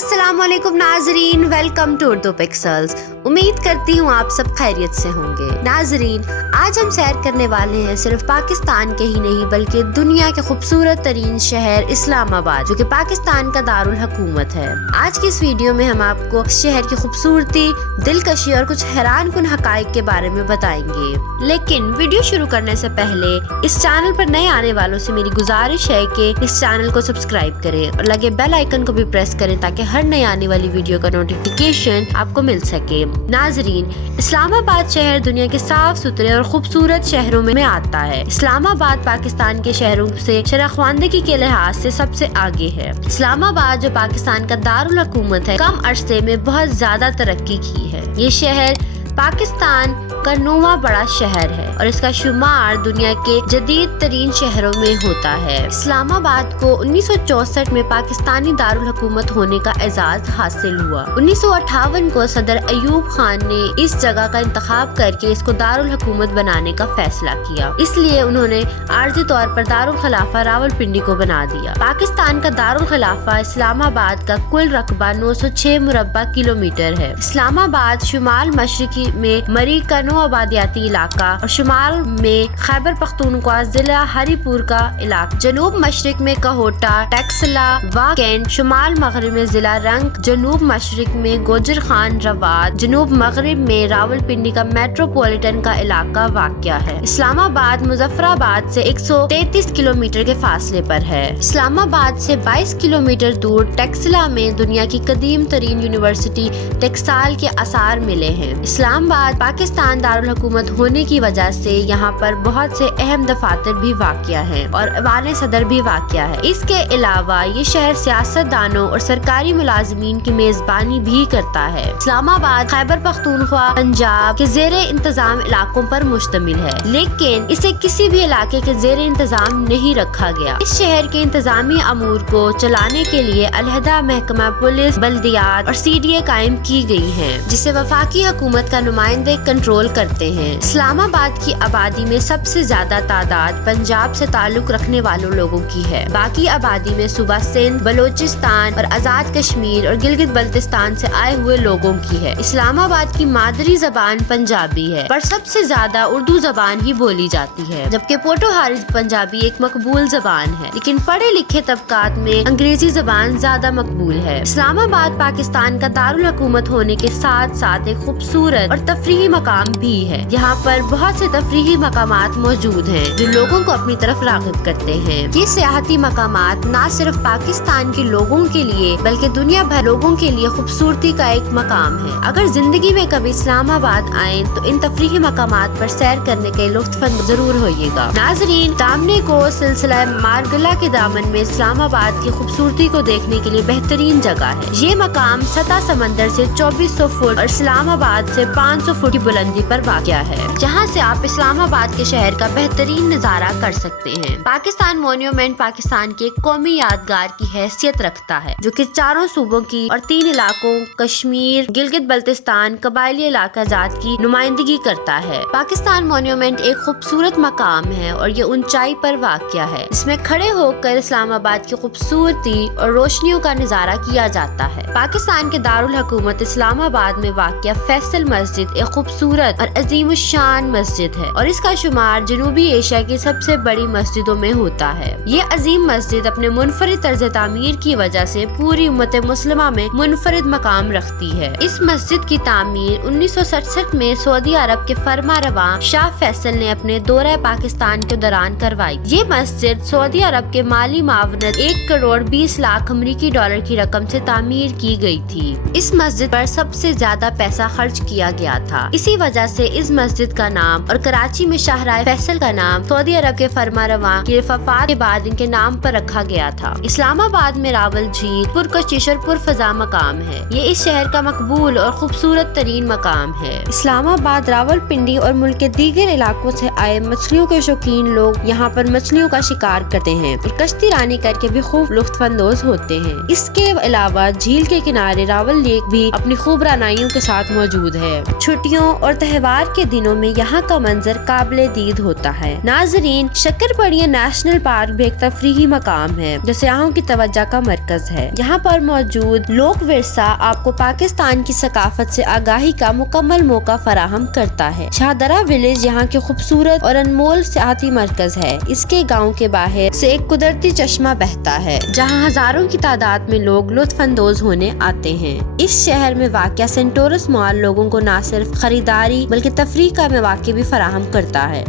अस्सलाम वालेकुम नाजरीन, वेलकम टू उर्दू पिक्सल्स। उम्मीद करती हूँ आप सब खैरियत से होंगे। नाजरीन, आज हम सैर करने वाले हैं सिर्फ पाकिस्तान के ही नहीं बल्कि दुनिया के खूबसूरत तरीन शहर इस्लामाबाद, जो कि पाकिस्तान का दारुल हुकूमत है। आज की इस वीडियो में हम आपको शहर की खूबसूरती, दिलकशी और कुछ हैरान कुन हकाइक के बारे में बताएंगे। लेकिन वीडियो शुरू करने से पहले इस चैनल पर नए आने वालों से मेरी गुजारिश है कि इस चैनल को सब्सक्राइब करें और लगे बेल आइकन को भी प्रेस करें ताकि हर नई आने वाली वीडियो का नोटिफिकेशन आपको मिल सके। नाजरीन, इस्लामाबाद शहर दुनिया के साफ सुथरे और खूबसूरत शहरों में आता है। इस्लामाबाद पाकिस्तान के शहरों से शराख्वानदगी के लिहाज से सबसे आगे है। इस्लामाबाद जो पाकिस्तान का दारुल हुकूमत है, कम अरसे में बहुत ज्यादा तरक्की की है। ये शहर पाकिस्तान का 9वां बड़ा शहर है और इसका शुमार दुनिया के जदीद तरीन शहरों में होता है। इस्लामाबाद को 1964 में पाकिस्तानी दारुल हुकूमत होने का एजाज हासिल हुआ। 1958 को सदर अयूब खान ने इस जगह का इंतखाब करके इसको दारुल हुकूमत बनाने का फैसला किया, इसलिए उन्होंने आर्जी तौर पर दारुल खिलाफा रावलपिंडी को बना दिया। पाकिस्तान का दारुल खिलाफा इस्लामाबाद का कुल रकबा 906 मुरब्बा किलोमीटर है। इस्लामाबाद शुमाल मशरकी में मरी का आबादियाती इलाका और शुमाल में खैबर पख्तूनख्वा जिला हरीपुर का इलाका, जनूब मशरिक में कहोटा, टेक्सला व कैंट, शुमाल मगरिब में जिला रंग, जनूब मशरिक में गोजर खान रवाद, जनूब मगरिब में रावलपिंडी का मेट्रोपॉलिटन का इलाका वाक़या है। इस्लामाबाद मुजफ्फराबाद से 133 किलोमीटर के फासले पर है। इस्लामाबाद से 22 किलोमीटर दूर टेक्सला में दुनिया की कदीम तरीन यूनिवर्सिटी टेक्सटाइल के आसार मिले हैं। इस्लामाबाद पाकिस्तान दारुल हुकूमत होने की वजह से यहाँ पर बहुत से अहम दफातर भी वाक़या हैं और ऐवान सदर भी वाक़या है। इसके अलावा ये शहर सियासतदानों और सरकारी मुलाजिमीन की मेजबानी भी करता है। इस्लामाबाद खैबर पख्तूनख्वा पंजाब के ज़ेरे इंतजाम इलाकों पर मुश्तमिल है, लेकिन इसे किसी भी इलाके के ज़ेरे इंतजाम नहीं रखा गया। इस शहर के इंतजामी अमूर को चलाने के लिए अलहदा महकमा पुलिस, बल्दियात और CDA कायम की गई है, जिसे वफाकी हुकूमत का नुमाइंदे कंट्रोल करते हैं। इस्लामाबाद की आबादी में सबसे ज्यादा तादाद पंजाब से ताल्लुक रखने वालों लोगों की है। बाकी आबादी में सूबा सिंध, बलोचिस्तान और आजाद कश्मीर और गिलगित बल्तिस्तान से आए हुए लोगों की है। इस्लामाबाद की मादरी जबान पंजाबी है, पर सबसे ज्यादा उर्दू जबान ही बोली जाती है, जबकि पोटोहारी पंजाबी एक मकबूल जबान है, लेकिन पढ़े लिखे तबकात में अंग्रेजी जबान ज्यादा मकबूल है। इस्लामाबाद पाकिस्तान का दारुल हुकूमत होने के साथ साथ एक खूबसूरत और तफरीही मकाम भी है। यहाँ पर बहुत से तफरीही मकामात मौजूद हैं जो लोगों को अपनी तरफ राग़िब करते हैं। ये सियाहती मकामात न सिर्फ पाकिस्तान के लोगों के लिए बल्कि दुनिया भर लोगों के लिए खूबसूरती का एक मकाम है। अगर जिंदगी में कभी इस्लामाबाद आए तो इन तफरीही मकामात पर सैर करने के लुत्फ़ जरूर होइएगा। नाजरीन, दामने को सिलसिला मारगला के दामन में इस्लामाबाद की खूबसूरती को देखने के लिए बेहतरीन जगह है। ये मकाम सतह समंदर से 2400 फुट और इस्लामाबाद से 500 फुट की बुलंदी पर वाक़या है, जहाँ से आप इस्लामाबाद के शहर का बेहतरीन नज़ारा कर सकते हैं। पाकिस्तान मॉन्यूमेंट पाकिस्तान के कौमी यादगार की हैसियत रखता है, जो कि 4 सूबों की और 3 इलाकों कश्मीर, गिलगित बल्तिस्तान, कबायली इलाका जात की नुमाइंदगी करता है। पाकिस्तान मॉन्यूमेंट एक खूबसूरत मकाम है और ये ऊंचाई पर वाक़या है। इसमें खड़े होकर इस्लामाबाद की खूबसूरती और रोशनियों का नज़ारा किया जाता है। पाकिस्तान के दारुल हुकूमत इस्लामाबाद में वाक़या फैसल मस्जिद एक खूबसूरत और अजीम शान मस्जिद है और इसका शुमार जनूबी एशिया की सबसे बड़ी मस्जिदों में होता है। ये अजीम मस्जिद अपने मुनफरिद तर्ज तामीर की वजह से पूरी उम्मत मुस्लिमा में मुनफरिद मकाम रखती है। इस मस्जिद की तामीर 1967 में सऊदी अरब के फरमा रवा शाह फैसल ने अपने दौरे पाकिस्तान के दौरान करवाई। ये मस्जिद सऊदी अरब के माली मावनत 1 करोड़ 20 लाख अमरीकी डॉलर की रकम से तामीर की गई थी। इस मस्जिद पर सबसे ज्यादा पैसा खर्च किया गया था। इसी वजह से इस मस्जिद का नाम और कराची में शाहराह फैसल का नाम सऊदी अरब के फरमा रवा की वफात के बाद इनके नाम पर रखा गया था। इस्लामाबाद में रावल झील पुरकशिश और पुरफजा मकाम है। ये इस शहर का मकबूल और खूबसूरत तरीन मकाम है। इस्लामाबाद, रावलपिंडी और मुल्क के दीगर इलाकों से आए मछलियों के शौकीन लोग यहाँ पर मछलियों का शिकार करते हैं और कश्ती रानी करके भी खूब लुत्फानंदोज होते हैं। इसके अलावा झील के किनारे रावल लेक भी अपनी खूब रानाइयों के साथ मौजूद है। छुट्टियों और تہوار کے دنوں میں یہاں کا منظر قابل دید ہوتا ہے۔ ناظرین، شکرپڑیاں نیشنل پارک بھی ایک تفریحی مقام ہے جو سیاحوں کی توجہ کا مرکز ہے۔ یہاں پر موجود لوک ورثہ آپ کو پاکستان کی ثقافت سے آگاہی کا مکمل موقع فراہم کرتا ہے۔ شاہدرہ ولیج یہاں کے خوبصورت اور انمول سیاحتی مرکز ہے۔ اس کے گاؤں کے باہر سے ایک قدرتی چشمہ بہتا ہے جہاں ہزاروں کی تعداد میں لوگ لطف اندوز ہونے آتے ہیں۔ اس شہر میں واقع سینٹورس مال لوگوں کو نہ صرف خریداری بلکہ تفریح کا مواقع بھی فراہم کرتا ہے۔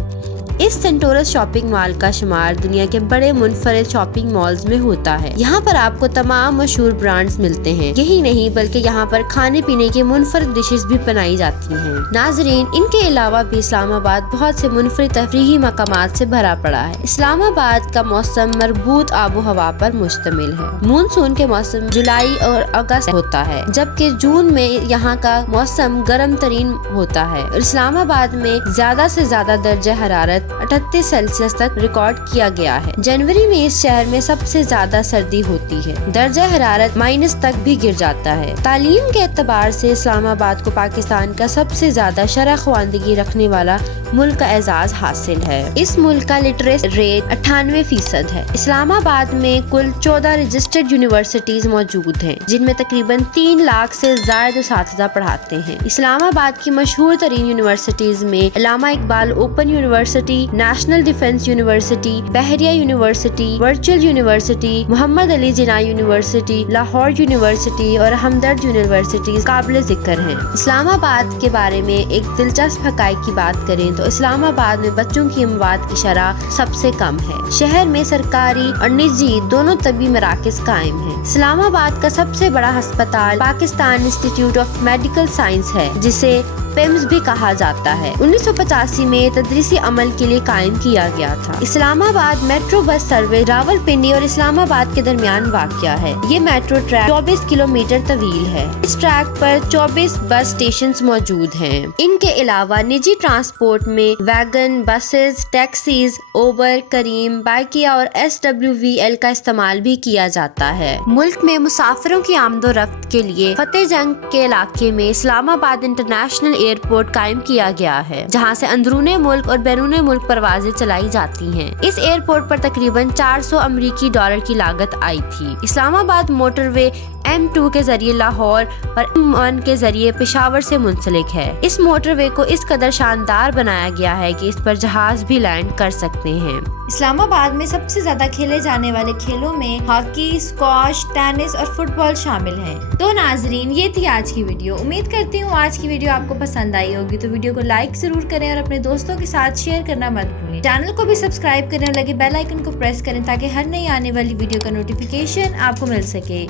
اس سینٹورس شاپنگ مال کا شمار دنیا کے بڑے منفرد شاپنگ مالز میں ہوتا ہے۔ یہاں پر آپ کو تمام مشہور برانڈز ملتے ہیں۔ یہی نہیں بلکہ یہاں پر کھانے پینے کی منفرد ڈشز بھی بنائی جاتی ہیں۔ ناظرین، ان کے علاوہ بھی اسلام آباد بہت سے منفرد تفریحی مقامات سے بھرا پڑا ہے۔ اسلام آباد کا موسم مربوط آب و ہوا پر مشتمل ہے۔ مونسون کے موسم جولائی اور اگست ہوتا ہے، جبکہ جون میں یہاں کا موسم گرم ترین ہوتا ہے اور اسلام آباد میں زیادہ سے زیادہ درجہ حرارت 38 سیلسیس تک ریکارڈ کیا گیا ہے۔ جنوری میں اس شہر میں سب سے زیادہ سردی ہوتی ہے، درجہ حرارت مائنس تک بھی گر جاتا ہے۔ تعلیم کے اعتبار سے اسلام آباد کو پاکستان کا سب سے زیادہ شرح خواندگی رکھنے والا ملک کا اعزاز حاصل ہے۔ اس ملک کا لٹریسی ریٹ 98% ہے۔ اسلام آباد میں کل 14 رجسٹرڈ یونیورسٹیز موجود ہیں، جن میں تقریباً 3 لاکھ سے زائد اساتذہ پڑھاتے ہیں۔ اسلام آباد کی مشہور ترین یونیورسٹیز میں علامہ Iqbal open university, national defence university, بحریہ یونیورسٹی، ورچوئل یونیورسٹی، محمد علی جناح یونیورسٹی، لاہور یونیورسٹی اور ہمدرد یونیورسٹیز قابل ذکر ہیں۔ اسلام آباد کے بارے میں ایک دلچسپ حقائق کی بات کریں تو اسلام آباد میں بچوں کی اموات کی شرح سب سے کم ہے۔ شہر میں سرکاری اور نجی دونوں طبی مراکز قائم ہیں۔ اسلام آباد کا سب سے بڑا ہسپتال پاکستان انسٹی ٹیوٹ آف میڈیکل سائنس ہے، جسے پیمز بھی کہا جاتا ہے۔ 1985 میں تدریسی عمل کے لیے قائم کیا گیا تھا۔ اسلام آباد میٹرو بس سروس راولپنڈی اور اسلام آباد کے درمیان واقع ہے۔ یہ میٹرو ٹریک 24 کلومیٹر طویل ہے۔ اس ٹریک پر 24 بس اسٹیشنز موجود ہیں۔ ان کے علاوہ نجی ٹرانسپورٹ میں ویگن، بسز، ٹیکسیز، اوبر، کریم، بائیکیا اور SWVL کا استعمال بھی کیا جاتا ہے۔ ملک میں مسافروں کی آمد و رفت کے لیے فتح جنگ کے علاقے میں اسلام آباد انٹرنیشنل ایئرپورٹ قائم کیا گیا ہے، جہاں سے اندرون ملک اور بیرون ملک پروازیں چلائی جاتی ہیں۔ اس ایئرپورٹ پر تقریباً 400 امریکی ڈالر کی لاگت آئی تھی۔ اسلام آباد موٹر وے M2 کے ذریعے لاہور اور M1 کے ذریعے پشاور سے منسلک ہے۔ اس موٹر وے کو اس قدر شاندار بنایا گیا ہے کہ اس پر جہاز بھی لینڈ کر سکتے ہیں۔ اسلام آباد میں سب سے زیادہ کھیلے جانے والے کھیلوں میں ہاکی، اسکواش، ٹینس اور فٹ بال شامل ہیں۔ تو ناظرین، یہ تھی آج کی ویڈیو۔ امید کرتی ہوں آج کی ویڈیو آپ کو پسند آئی ہوگی، تو ویڈیو کو لائک ضرور کریں اور اپنے دوستوں کے ساتھ شیئر کرنا مت بھولیں۔ چینل کو بھی سبسکرائب کریں اور لگے بیل آئیکن کو پریس کریں تاکہ ہر نئی آنے والی ویڈیو کا نوٹیفیکیشن آپ کو مل سکے۔